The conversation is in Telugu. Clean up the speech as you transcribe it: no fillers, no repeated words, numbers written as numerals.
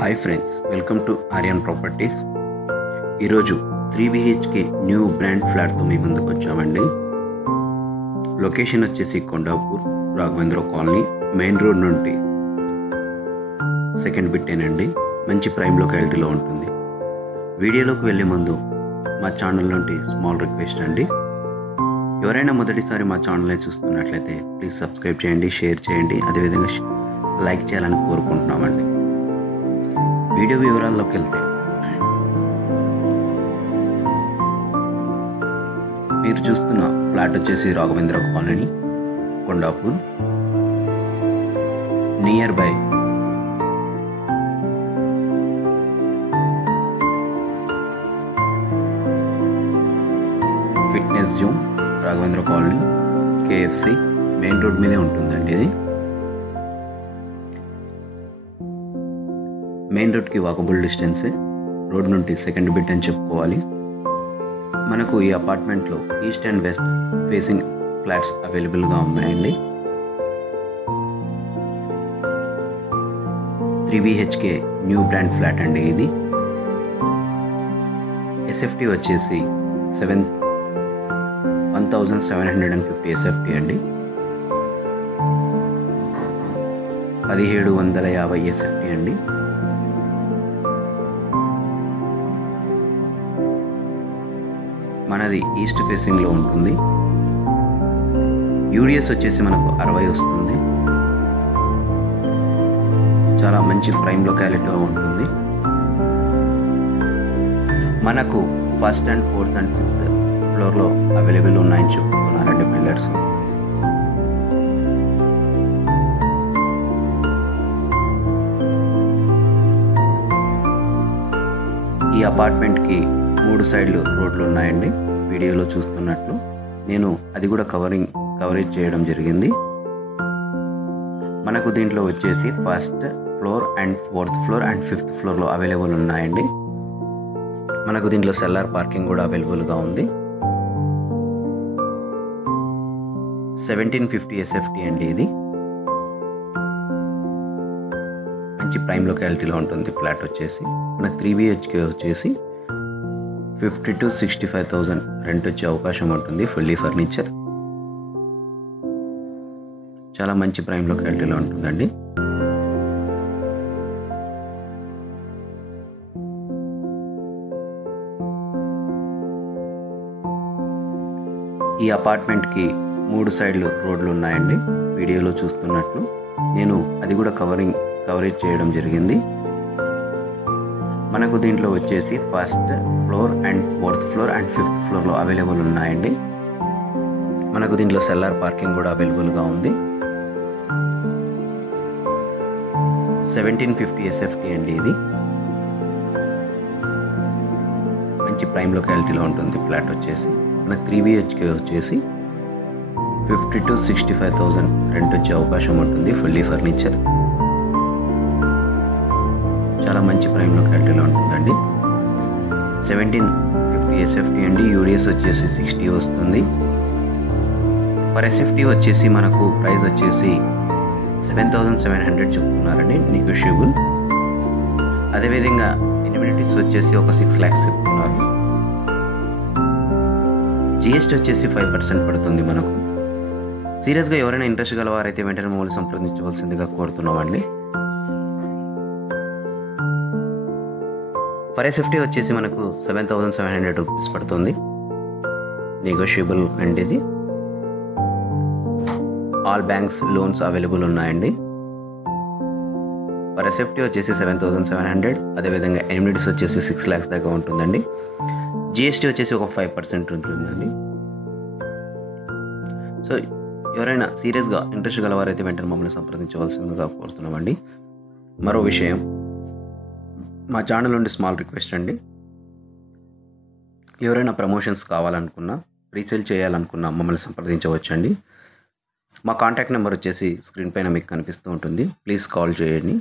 Hi friends, welcome to Aryan properties. ఈరోజు 3 BHK న్యూ బ్రాండ్ ఫ్లాట్తో మీ ముందుకు వచ్చామండి. లొకేషన్ వచ్చేసి Kondapur Raghavendra colony, main road నుండి సెకండ్ బిట్టేనండి. మంచి ప్రైమ్ లొకాలిటీలో ఉంటుంది. వీడియోలోకి వెళ్ళే ముందు మా ఛానల్ నుండి స్మాల్ రిక్వెస్ట్ అండి. ఎవరైనా మొదటిసారి మా ఛానల్ని చూస్తున్నట్లయితే ప్లీజ్ సబ్స్క్రైబ్ చేయండి, షేర్ చేయండి, అదేవిధంగా లైక్ చేయాలని కోరుకుంటున్నామండి. వీడియో వివరాల్లోకి వెళ్తే, మీరు చూస్తున్న ఫ్లాట్ వచ్చేసి Raghavendra colony, Kondapur. Near by fitness zone, Raghavendra colony, KFC main road మీదే ఉంటుందండి. ఇది మెయిన్ రోడ్కి వాకబుల్ డిస్టెన్స్, రోడ్ నుండి సెకండ్ బిట్ అని చెప్పుకోవాలి. మనకు ఈ అపార్ట్మెంట్లో east and west facing flats అవైలబుల్గా ఉన్నాయండి. 3 BHK న్యూ బ్రాండ్ ఫ్లాట్ అండి ఇది. SFT వచ్చేసి 1750 SFT అండి. 1750 SFT అండి. మనది ఈస్ట్ ఫేసింగ్లో ఉంటుంది. UDS వచ్చేసి మనకు 60 వస్తుంది. చాలా మంచి ప్రైమ్ లొకాలిటీలో ఉంటుంది. మనకు first and fourth and fifth ఫ్లోర్లో అవైలబుల్ ఉన్నాయని చెప్తున్నారండి బిల్డర్స్. ఈ అపార్ట్మెంట్కి 3 సైడ్లు రోడ్లు ఉన్నాయండి. వీడియోలో చూస్తున్నట్లు నేను అది కూడా కవరేజ్ చేయడం జరిగింది. మనకు దీంట్లో వచ్చేసి first floor and fourth floor and fifth ఫ్లోర్లో అవైలబుల్ ఉన్నాయండి. మనకు దీంట్లో సెల్లార్ పార్కింగ్ కూడా అవైలబుల్గా ఉంది. 1750 SFT అండి. ఇది మంచి ప్రైమ్ లొకాలిటీలో ఉంటుంది ఫ్లాట్ వచ్చేసి. మనకు 3 BHK వచ్చేసి 50 to 65,000 రెంట్ వచ్చే అవకాశం ఉంటుంది. ఫుల్లీ ఫర్నిచర్, చాలా మంచి ప్రైమ్ లొకాలిటీలో ఉంటుందండి. ఈ అపార్ట్మెంట్కి 3 సైడ్లు రోడ్లు ఉన్నాయండి. వీడియోలో చూస్తున్నట్లు నేను అది కూడా కవరేజ్ చేయడం జరిగింది. మనకు దీంట్లో వచ్చేసి first floor and fourth floor and fifth ఫ్లోర్లో అవైలబుల్ ఉన్నాయండి. మనకు దీంట్లో సెల్లార్ పార్కింగ్ కూడా అవైలబుల్గా ఉంది. 1750 SFT అండి. ఇది మంచి ప్రైమ్ లొకాలిటీలో ఉంటుంది ఫ్లాట్ వచ్చేసి. మనకు 3 BHK వచ్చేసి 50 to 65,000 రెంట్ వచ్చే అవకాశం ఉంటుంది. ఫుల్లీ ఫర్నిచర్, చాలా మంచి ప్రైమ్ లొకాలిటీలో ఉంటుందండి. 1750 SFT అండి. UDS వచ్చేసి 60 వస్తుంది. పర్ SFT వచ్చేసి మనకు ప్రైస్ వచ్చేసి 7,700 చెప్తున్నారండి, నెగోషియబుల్. అదేవిధంగా ఎమ్యూనిటీస్ వచ్చేసి ఒక 6 lakhs చెప్తున్నారు. GST వచ్చేసి 5% పడుతుంది మనకు. సీరియస్గా ఎవరైనా ఇంట్రెస్ట్ గలవారైతే వెంటనే మమ్మల్ని సంప్రదించవలసిందిగా కోరుతున్నామండి. పర్ SFT వచ్చేసి మనకు 7,700 రూపీస్ పడుతుంది, నెగోషియబుల్ అండి. ఇది ఆల్ బ్యాంక్స్ లోన్స్ అవైలబుల్ ఉన్నాయండి. పర్ SFT వచ్చేసి 7,700. అదేవిధంగా ఎమ్యూనిటీస్ వచ్చేసి 6 lakhs దాకా ఉంటుందండి. GST వచ్చేసి ఒక 5% ఉంటుందండి. సో ఎవరైనా సీరియస్గా ఇంట్రెస్ట్ గలవారైతే వెంటనే మమ్మల్ని సంప్రదించవలసిందిగా కోరుతున్నామండి. మరో విషయం, మా ఛానల్ నుండి స్మాల్ రిక్వెస్ట్ అండి. ఎవరైనా ప్రమోషన్స్ కావాలనుకున్నా, రీసేల్ చేయాలనుకున్నా మమ్మల్ని సంప్రదించవచ్చండి. మా కాంటాక్ట్ నెంబర్ వచ్చేసి స్క్రీన్ పైన మీకు కనిపిస్తూ ఉంటుంది. ప్లీజ్ కాల్ చేయండి.